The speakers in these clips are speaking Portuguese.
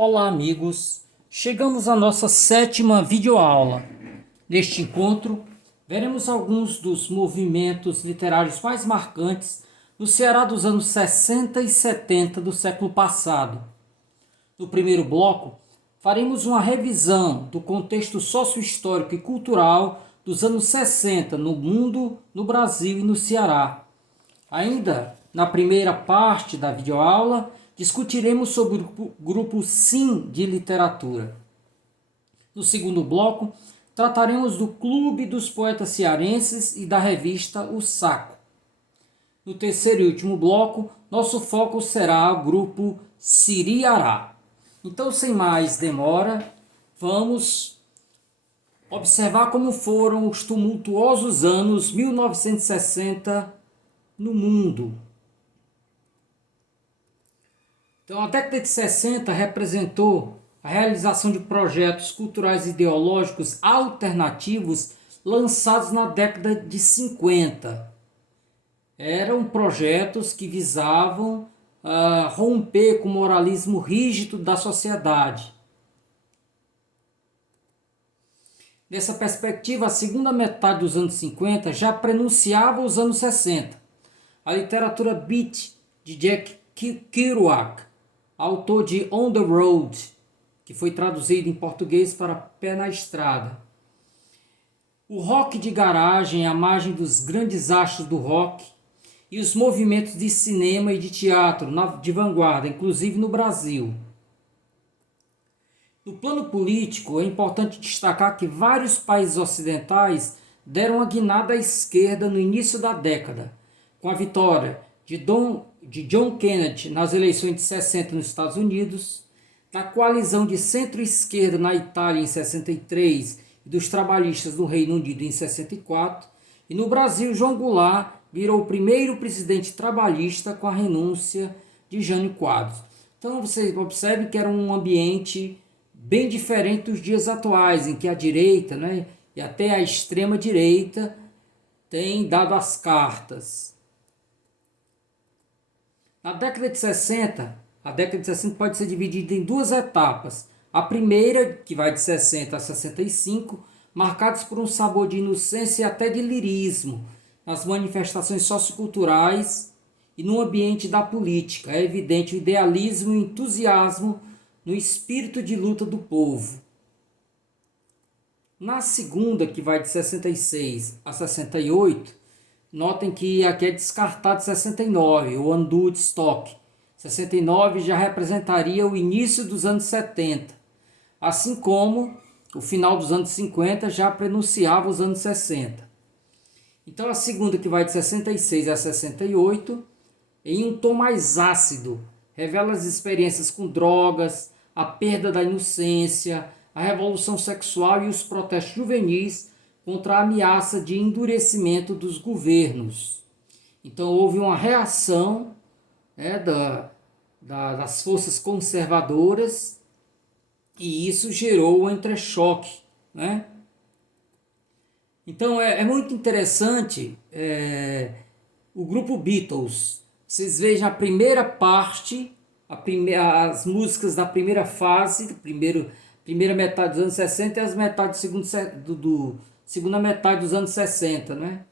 Olá, amigos! Chegamos à nossa sétima videoaula. Neste encontro, veremos alguns dos movimentos literários mais marcantes no Ceará dos anos 60 e 70 do século passado. No primeiro bloco, faremos uma revisão do contexto socio-histórico e cultural dos anos 60 no mundo, no Brasil e no Ceará. Ainda na primeira parte da videoaula, discutiremos sobre o grupo Sim de Literatura. No segundo bloco, trataremos do Clube dos Poetas Cearenses e da revista O Saco. No terceiro e último bloco, nosso foco será o grupo Siriará. Então, sem mais demora, vamos observar como foram os tumultuosos anos 1960 no mundo. Então, a década de 60 representou a realização de projetos culturais e ideológicos alternativos lançados na década de 50. Eram projetos que visavam romper com o moralismo rígido da sociedade. Nessa perspectiva, a segunda metade dos anos 50 já prenunciava os anos 60. A literatura beat de Jack Kerouac, autor de On the Road, que foi traduzido em português para Pé na Estrada. O rock de garagem à margem dos grandes astros do rock e os movimentos de cinema e de teatro de vanguarda, inclusive no Brasil. No plano político, é importante destacar que vários países ocidentais deram a guinada à esquerda no início da década, com a vitória de John Kennedy nas eleições de 60 nos Estados Unidos, da coalizão de centro-esquerda na Itália em 63 e dos trabalhistas no Reino Unido em 64, e no Brasil João Goulart virou o primeiro presidente trabalhista com a renúncia de Jânio Quadros. Então você observe que era um ambiente bem diferente dos dias atuais, em que a direita, e até a extrema-direita tem dado as cartas. A década de 60 pode ser dividida em duas etapas. A primeira, que vai de 60 a 65, marcados por um sabor de inocência e até de lirismo nas manifestações socioculturais e no ambiente da política. É evidente o idealismo e o entusiasmo no espírito de luta do povo. Na segunda, que vai de 66 a 68, notem que aqui é descartado 69, o ano do Woodstock. 69 já representaria o início dos anos 70, assim como o final dos anos 50 já prenunciava os anos 60. Então a segunda, que vai de 66 a 68, em um tom mais ácido, revela as experiências com drogas, a perda da inocência, a revolução sexual e os protestos juvenis contra a ameaça de endurecimento dos governos. Então houve uma reação das forças conservadoras e isso gerou um entrechoque. Então é muito interessante o grupo Beatles. Vocês vejam a primeira parte, as músicas da primeira fase, primeira metade dos anos 60 e as metades segunda metade dos anos 60,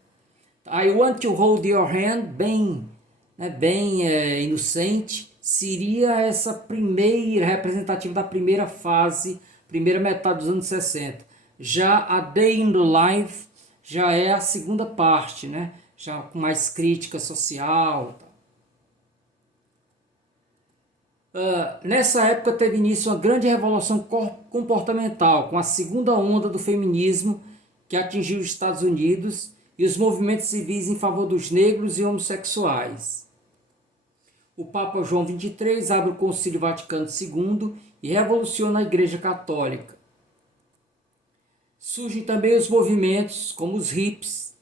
I Want to Hold Your Hand, bem inocente, seria essa primeira representativa da primeira fase, primeira metade dos anos 60. Já a Day in the Life já é a segunda parte, já com mais crítica social. Nessa época teve início uma grande revolução comportamental, com a segunda onda do feminismo que atingiu os Estados Unidos e os movimentos civis em favor dos negros e homossexuais. O Papa João XXIII abre o Concílio Vaticano II e revoluciona a Igreja Católica. Surgem também os movimentos como os hippies,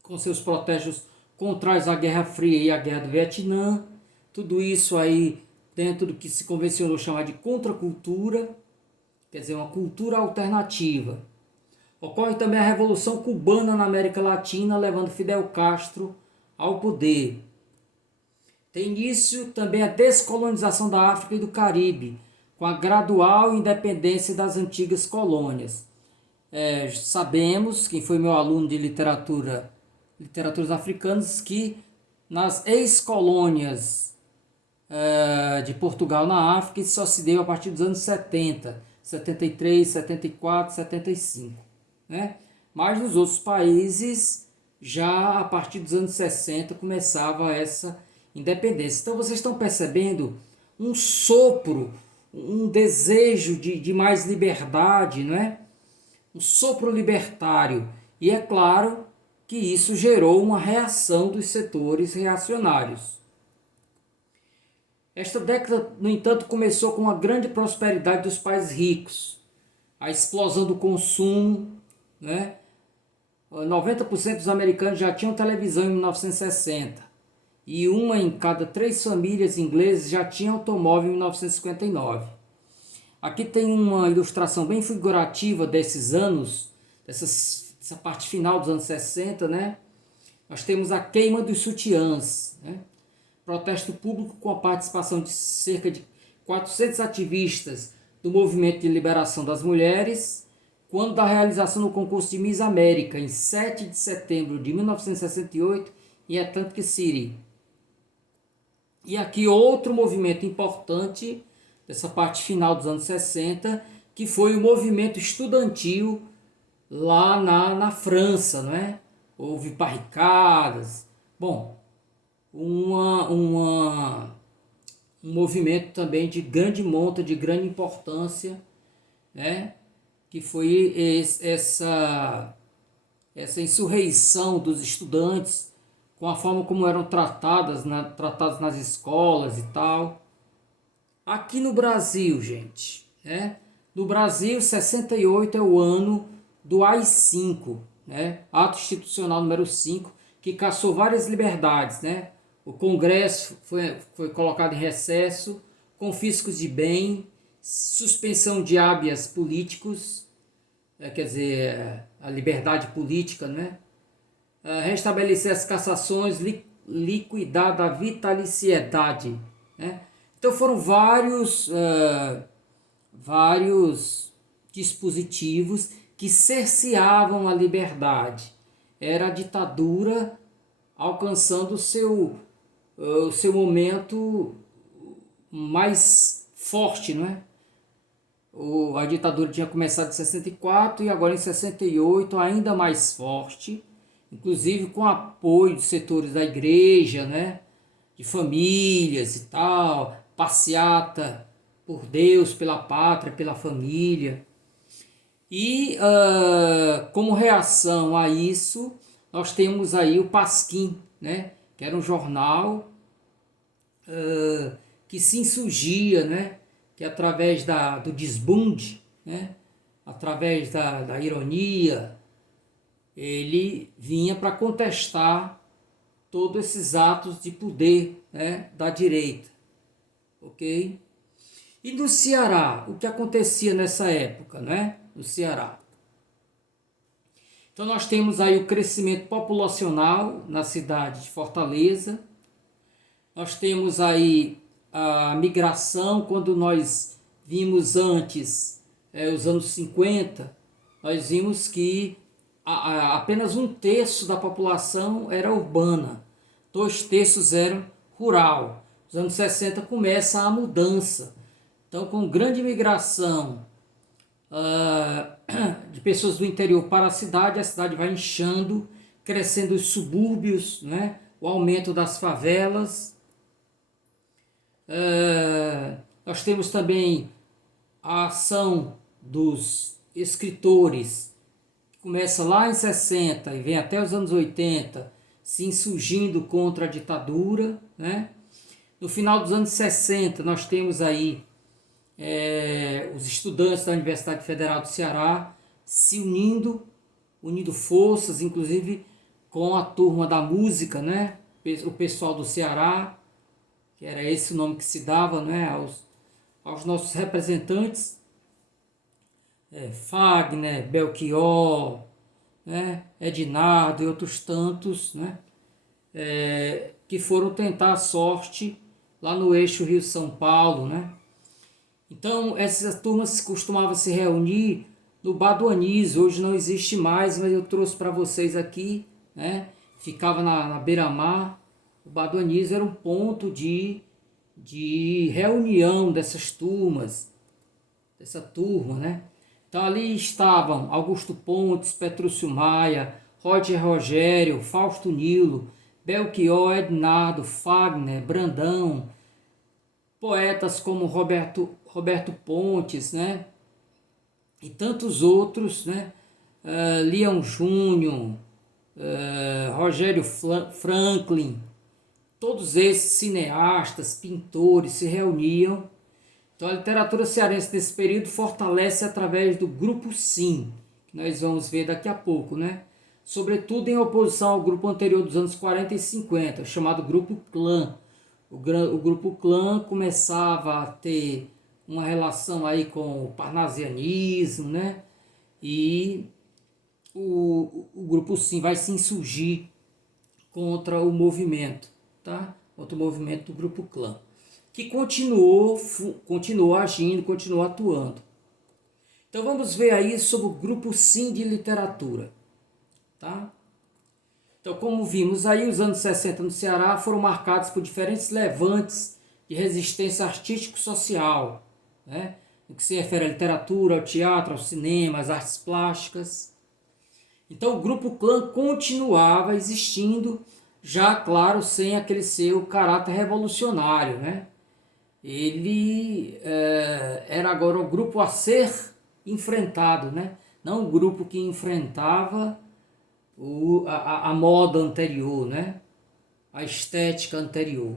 com seus protestos contrários à Guerra Fria e à Guerra do Vietnã. Tudo isso aí dentro do que se convencionou chamar de contracultura, quer dizer, uma cultura alternativa. Ocorre também a Revolução Cubana na América Latina, levando Fidel Castro ao poder. Tem início também a descolonização da África e do Caribe, com a gradual independência das antigas colônias. Sabemos, quem foi meu aluno de literaturas africanas, que nas ex-colônias de Portugal na África, isso só se deu a partir dos anos 70, 73, 74, 75, né? Mas nos outros países, já a partir dos anos 60, começava essa independência. Então vocês estão percebendo um sopro, um desejo de mais liberdade, não é? Um sopro libertário. E é claro que isso gerou uma reação dos setores reacionários. Esta década, no entanto, começou com a grande prosperidade dos países ricos, a explosão do consumo, né? 90% dos americanos já tinham televisão em 1960 e uma em cada 3 famílias inglesas já tinha automóvel em 1959. Aqui tem uma ilustração bem figurativa desses anos, dessa parte final dos anos 60, né? Nós temos a queima dos sutiãs, né? Protesto público com a participação de cerca de 400 ativistas do movimento de liberação das mulheres, quando da realização do concurso de Miss América, em 7 de setembro de 1968, em Atlantic City. E aqui outro movimento importante, dessa parte final dos anos 60, que foi o movimento estudantil lá na França, não é? Houve barricadas. Bom, um movimento também de grande monta, de grande importância, né? Que foi essa insurreição dos estudantes, com a forma como eram tratados nas escolas e tal. Aqui no Brasil, gente, né? No Brasil, 68 é o ano do AI-5, né? Ato Institucional número 5, que cassou várias liberdades, né? O Congresso foi colocado em recesso, confiscos de bem, suspensão de habeas políticos, quer dizer, a liberdade política, né? Restabelecer as cassações, liquidar a vitaliciedade, né? Então foram vários dispositivos que cerceavam a liberdade. Era a ditadura alcançando o seu momento mais forte, não é? A ditadura tinha começado em 64 e agora em 68 ainda mais forte, inclusive com apoio de setores da igreja, né? De famílias e tal, passeata por Deus, pela pátria, pela família. E como reação a isso, nós temos aí o Pasquim, né? Que era um jornal que se insurgia, né? Que através do desbunde, né? Através da ironia, ele vinha para contestar todos esses atos de poder, né? Da direita. Ok? E no Ceará, o que acontecia nessa época, né? No Ceará. Então nós temos aí o crescimento populacional na cidade de Fortaleza. Nós temos aí a migração, quando nós vimos antes, os anos 50, nós vimos que apenas 1/3 da população era urbana, 2/3 eram rural. Nos anos 60 começa a mudança. Então, com grande migração de pessoas do interior para a cidade vai inchando, crescendo os subúrbios, né? O aumento das favelas. Nós temos também a ação dos escritores, que começa lá em 60 e vem até os anos 80, se insurgindo contra a ditadura, né? No final dos anos 60, nós temos aí os estudantes da Universidade Federal do Ceará se unindo forças, inclusive com a turma da música, né? O pessoal do Ceará, que era esse o nome que se dava, né? aos nossos representantes, Fagner, Belchior, né? Ednardo e outros tantos, né? Que foram tentar a sorte lá no eixo Rio-São Paulo, né? Então, essas turmas costumavam se reunir no Bar do Anis. Hoje não existe mais, mas eu trouxe para vocês aqui, né? Ficava na beira-mar. O Bar do Anis era um ponto de reunião dessas turmas, dessa turma, né? Então ali estavam Augusto Pontes, Petrúcio Maia, Roger Rogério, Fausto Nilo, Belchior, Ednardo, Fagner, Brandão, poetas como Roberto Pontes, né? E tantos outros, né? Leão Júnior, Rogério Franklin, todos esses cineastas, pintores se reuniam. Então a literatura cearense desse período fortalece através do grupo Sim, que nós vamos ver daqui a pouco, né? Sobretudo em oposição ao grupo anterior dos anos 40 e 50, chamado Grupo Clã. O Grupo Clã começava a ter uma relação aí com o parnasianismo, né? E o Grupo Sim vai se insurgir contra o movimento, tá? Contra o movimento do Grupo Clã, que continuou agindo, continuou atuando. Então vamos ver aí sobre o Grupo Sim de Literatura, tá? Então, como vimos aí, os anos 60 no Ceará foram marcados por diferentes levantes de resistência artístico-social, né? No que se refere à literatura, ao teatro, ao cinema, às artes plásticas. Então o Grupo Clã continuava existindo, já, claro, sem aquele seu caráter revolucionário, né? Ele era agora o grupo a ser enfrentado, né? Não o grupo que enfrentava a moda anterior, né? A estética anterior.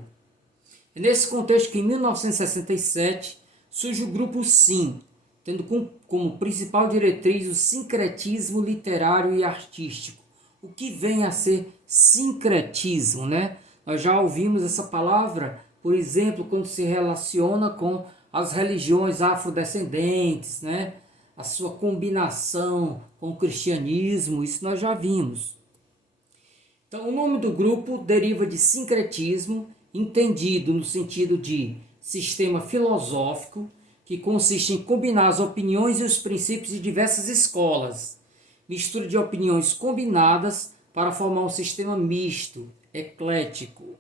É nesse contexto que em 1967 surge o Grupo Sim, tendo como principal diretriz o sincretismo literário e artístico. O que vem a ser sincretismo, né? Nós já ouvimos essa palavra, por exemplo, quando se relaciona com as religiões afrodescendentes, né? A sua combinação com o cristianismo, isso nós já vimos. Então, o nome do grupo deriva de sincretismo, entendido no sentido de sistema filosófico, que consiste em combinar as opiniões e os princípios de diversas escolas, mistura de opiniões combinadas para formar um sistema misto, eclético.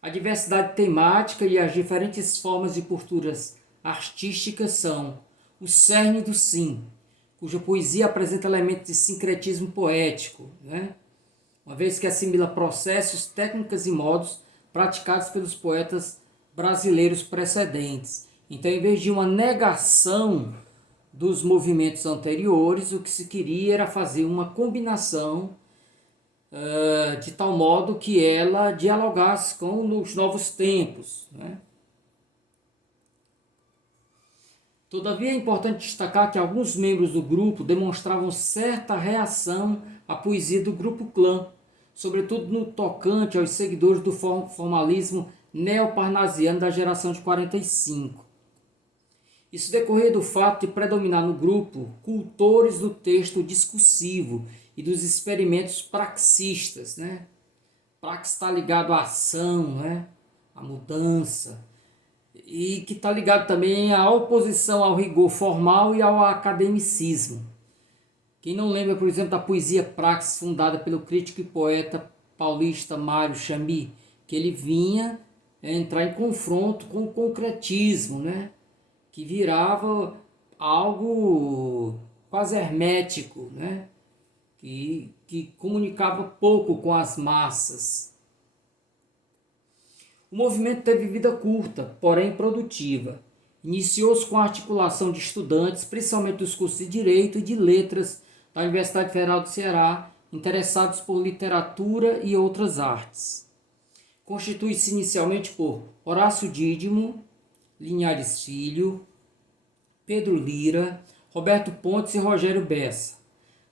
A diversidade temática e as diferentes formas de posturas artísticas são o cerne do Sim, cuja poesia apresenta elementos de sincretismo poético, né? Uma vez que assimila processos, técnicas e modos praticados pelos poetas brasileiros precedentes. Então, em vez de uma negação dos movimentos anteriores, o que se queria era fazer uma combinação de tal modo que ela dialogasse com os novos tempos, né? Todavia, é importante destacar que alguns membros do grupo demonstravam certa reação à poesia do Grupo Clã, sobretudo no tocante aos seguidores do formalismo neoparnasiano da geração de 45. Isso decorria do fato de predominar no grupo cultores do texto discursivo e dos experimentos praxistas, né? Praxis está ligado à ação, né? À mudança, e que está ligado também à oposição ao rigor formal e ao academicismo. Quem não lembra, por exemplo, da poesia Praxis, fundada pelo crítico e poeta paulista Mário Chamy, que ele vinha entrar em confronto com o concretismo, né? Que virava algo quase hermético, né? Que comunicava pouco com as massas. O movimento teve vida curta, porém produtiva. Iniciou-se com a articulação de estudantes, principalmente dos cursos de Direito e de Letras da Universidade Federal do Ceará, interessados por literatura e outras artes. Constitui-se inicialmente por Horácio Dídimo, Linhares Filho, Pedro Lira, Roberto Pontes e Rogério Bessa.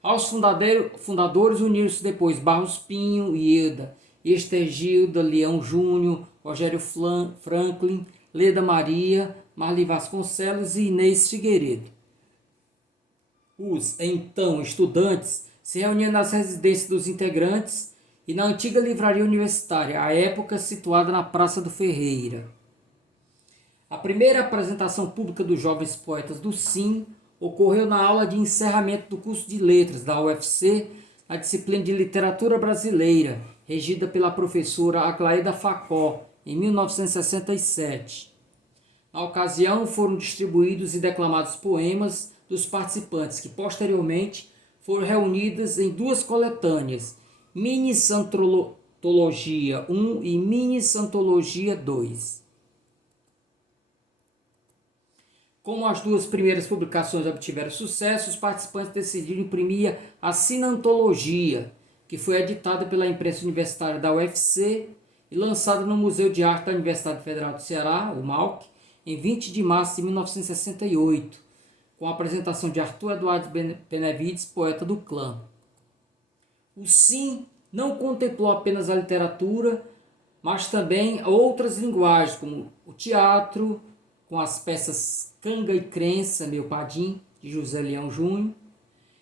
Aos fundadores uniram-se depois Barros Pinho, Ieda, Estergilda, Leão Júnior, Rogério Franklin, Leda Maria, Marli Vasconcelos e Inês Figueiredo. Os, então, estudantes se reuniam nas residências dos integrantes e na antiga livraria universitária, à época situada na Praça do Ferreira. A primeira apresentação pública dos jovens poetas do SIM ocorreu na aula de encerramento do curso de Letras da UFC, na disciplina de Literatura Brasileira, regida pela professora Aglaeda Facó, em 1967. Na ocasião, foram distribuídos e declamados poemas dos participantes, que posteriormente foram reunidas em duas coletâneas, Mini Santologia 1 e Mini Santologia 2. Como as duas primeiras publicações obtiveram sucesso, os participantes decidiram imprimir a Sinantologia, que foi editada pela imprensa universitária da UFC e lançada no Museu de Arte da Universidade Federal do Ceará, o MAUC, em 20 de março de 1968, com a apresentação de Arthur Eduardo Benevides, poeta do clã. O SIM não contemplou apenas a literatura, mas também outras linguagens, como o teatro, com as peças Canga e Crença, Meu Padim, de José Leão Júnior,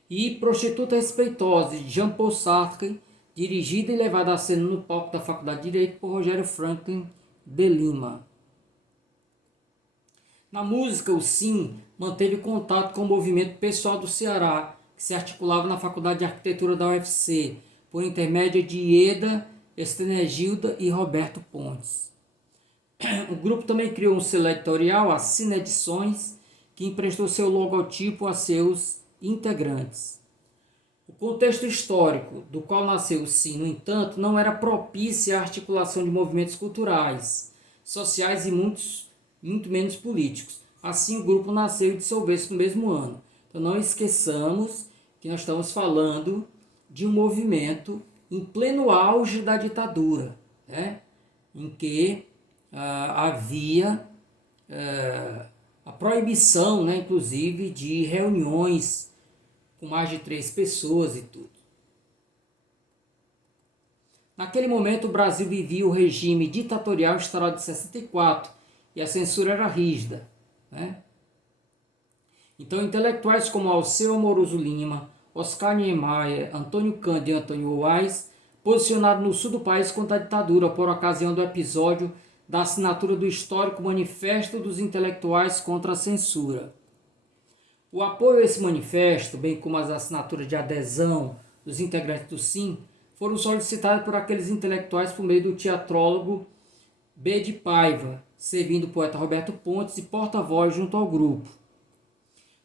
e Prostituta Respeitosa, de Jean-Paul Sartre, dirigida e levada a cena no palco da Faculdade de Direito por Rogério Franklin de Lima. Na música, o SIM manteve contato com o movimento pessoal do Ceará, que se articulava na Faculdade de Arquitetura da UFC, por intermédio de Ieda, Estenegilda e Roberto Pontes. O grupo também criou um selo editorial, a Cine Edições, que emprestou seu logotipo a seus integrantes. O contexto histórico do qual nasceu o SIM, no entanto, não era propício à articulação de movimentos culturais, sociais e muito menos políticos. Assim, o grupo nasceu e dissolveu-se no mesmo ano. Então, não esqueçamos que nós estamos falando de um movimento em pleno auge da ditadura, né? Em que havia a proibição, né, inclusive, de reuniões com mais de 3 pessoas e tudo. Naquele momento, o Brasil vivia o regime ditatorial instaurado em 64 e a censura era rígida, né? Então, intelectuais como Alceu Amoroso Lima, Oscar Niemeyer, Antônio Cândido e Antônio Oais, posicionados no sul do país contra a ditadura por ocasião do episódio da assinatura do histórico Manifesto dos Intelectuais contra a Censura. O apoio a esse manifesto, bem como as assinaturas de adesão dos integrantes do SIM, foram solicitados por aqueles intelectuais por meio do teatrólogo B. de Paiva, servindo o poeta Roberto Pontes e porta-voz junto ao grupo.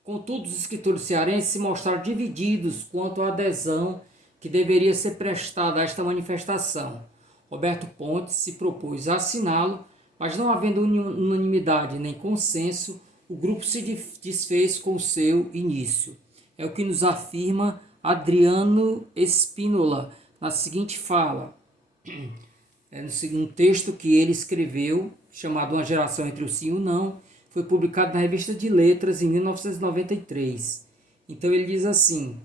Contudo, os escritores cearenses se mostraram divididos quanto à adesão que deveria ser prestada a esta manifestação. Roberto Pontes se propôs a assiná-lo, mas não havendo unanimidade nem consenso, o grupo se desfez com o seu início. É o que nos afirma Adriano Espínola na seguinte fala, no texto que ele escreveu, chamado Uma Geração entre o Sim e o Não, foi publicado na Revista de Letras em 1993. Então ele diz assim: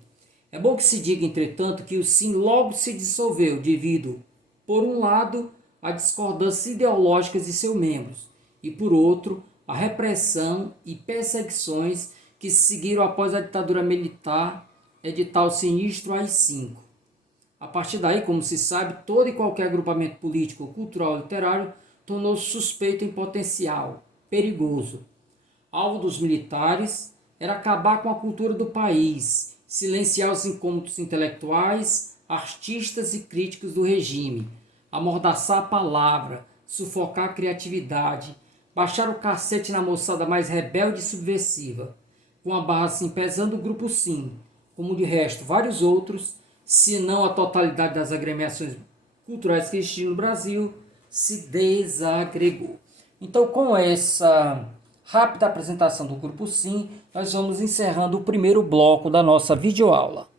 é bom que se diga, entretanto, que o Sim logo se dissolveu devido, por um lado, a discordâncias ideológicas de seus membros, e por outro, a repressão e perseguições que se seguiram após a ditadura militar, edital sinistro AI-5. A partir daí, como se sabe, todo e qualquer agrupamento político, cultural ou literário tornou-se suspeito em potencial, perigoso. Alvo dos militares era acabar com a cultura do país, silenciar os incômodos intelectuais, artistas e críticos do regime, amordaçar a palavra, sufocar a criatividade, baixar o cacete na moçada mais rebelde e subversiva. Com a barra assim pesando, o grupo Sim, como de resto vários outros, se não a totalidade das agremiações culturais que existiam no Brasil, se desagregou. Então, com essa rápida apresentação do grupo Sim, nós vamos encerrando o primeiro bloco da nossa videoaula.